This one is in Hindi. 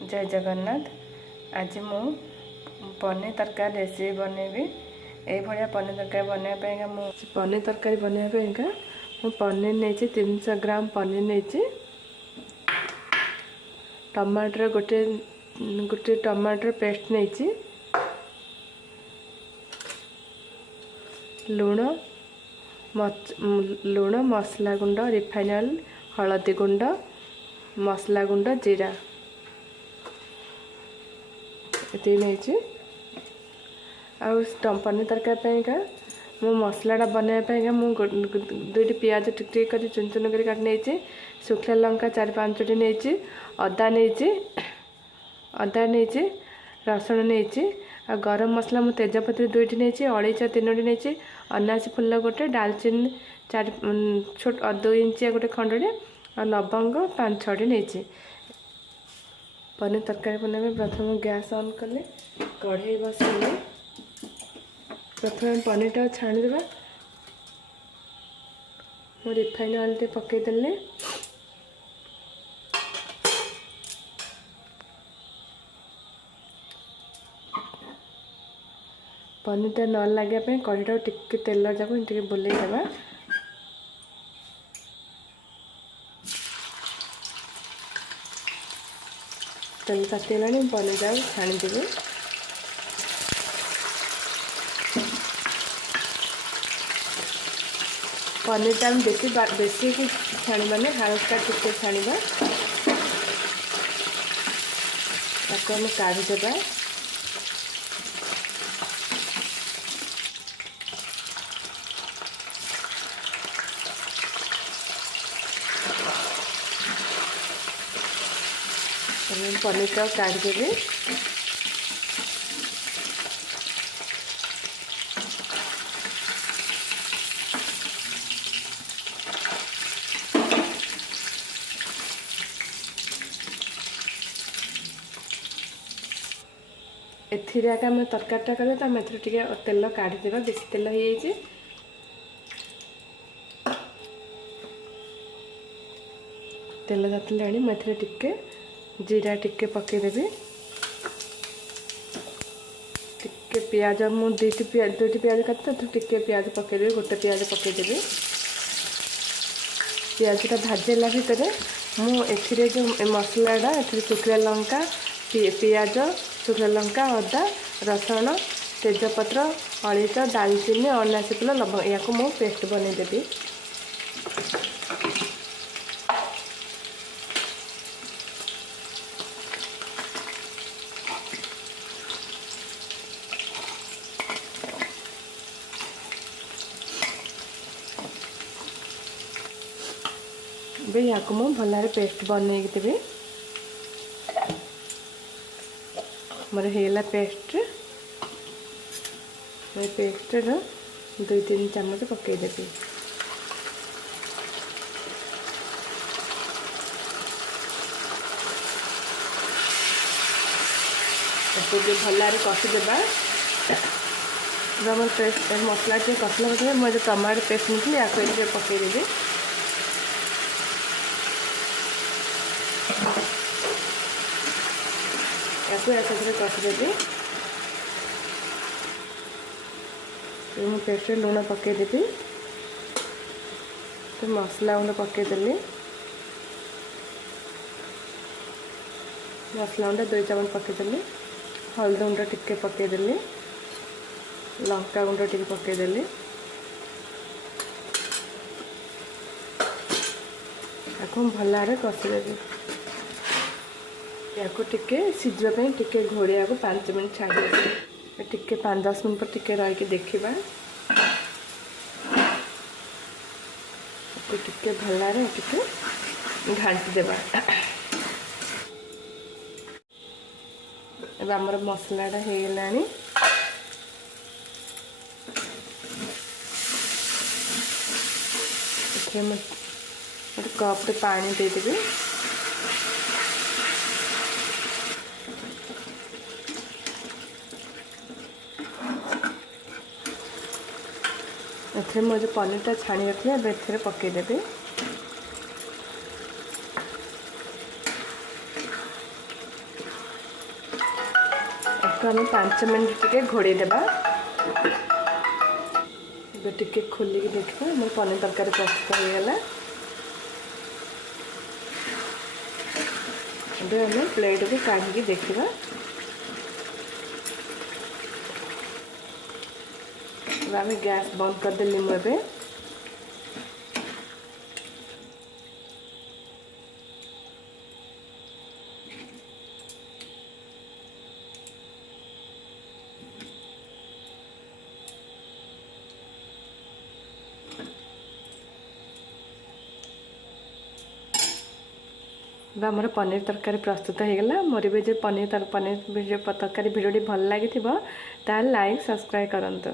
जय जगन्नाथ। आज मु पनीर तरकारी रेसिपी बनैबी। यही भाया पनीर तरकारी बनवाई पनीर तरकारी बनवाईका मु पनीर नहीं 300 ग्राम पनीर नहीं टमाटर गोटे गोटे टमाटर पेस्ट नहीं लुण लुण मसला गुंड रिफाइन ऑयल हलदी गुंड मसला गुंड जीरा ये नहीं पनीर तरकारी का मु मसलाटा बनवाई मुझे दुईटी पियाज टिक टिक कर चुन चुन कर काट नहीं शुखला लंका 4-5टी नहीं अदा नहीं रसुण नहीं आ गरम मसला मु तेजपत्र 2टी नहीं अलैच 3टी नहीं अनासी फुल गोटे डालचीनी 2 इंचिया गोटे खंडे आ लवंग 5-6टी नहीं। पनीर तरकारी बनाए प्रथम गैस ऑन कले कढ़ई बसले प्रथम पनीरटा छाणीदेवा रिफाइन ऑयल टे पकईदेले पनीरटा न लगे कढ़ीटा टिके तेल जाक टे बुलेदेवा तेल तातीला पनीरटा छाणीदेवी पनीरटा बेसी कि छाणवानी हल्का टिके छाणवा आम काढ़ीदेवा पनीरटा काढ़ीदेवी एथिरे आगे आम तरकारीटा करें तो आम टे तेल काढ़ीदेवा बेसी तेल हो जाए तेल तातिले मुझे टिके जीरा टिके पकईदेवी टिके पियाज मु दुईटी पियाज काटते टिके पियाज पकईदेवी गोटे पियाज पकईदेवी पियाजटा भाजला भितर मुझे जो मसलाटा ए शुखला लंका पियाज शुखला लंका अदा रसुण तेजपत्र अलैच डालचीनी अनासी फुल लवंग या मु पेस्ट बनईदेवी या मुझे भल पेस्ट बनई देवी मोर हेला पेस्ट पेस्टर 2-3 चम्मच पकईदेवी भल कषिदेवा पेस्ट मसला टे कसला मुझे टमाटो पेस्ट नहीं या पकईदेवी या कषिदेवी पेस्ट लुण पकईदेवी तो मसला गुंड पकईदेली मसला गुंड 2 चम्मच पकईदेली हल्दी गुंड टिके पकईदेली लंका गुंड टिके पकईदेली भल कषिदेवी या टिके सीझापी टिके घोड़िया को 5 मिनट छाड़ी टिके 5-10 मिनट पर टिके रही देखा टिके भल टिके घाटी देवा अब आमर मसलाटा हो गलानी गोटे कप पानी देदेवी एथे मुझे पनीरटा छाणी रखिए एथे पकईदेवी तो आम 5 मिनट टे घोड़े देबा। टे खोलिक देखा मोर पनीर तरकारी प्रस्तुत हो गला। आम प्लेट को काढ़ी देखा। आम गैस बंद करदेली मुझे। आमर पनीर तरकारी प्रस्तुत हो गला। मोर भी जो पनीर तरकारी भिडियो भल लगी लाइक सब्सक्राइब करंतु।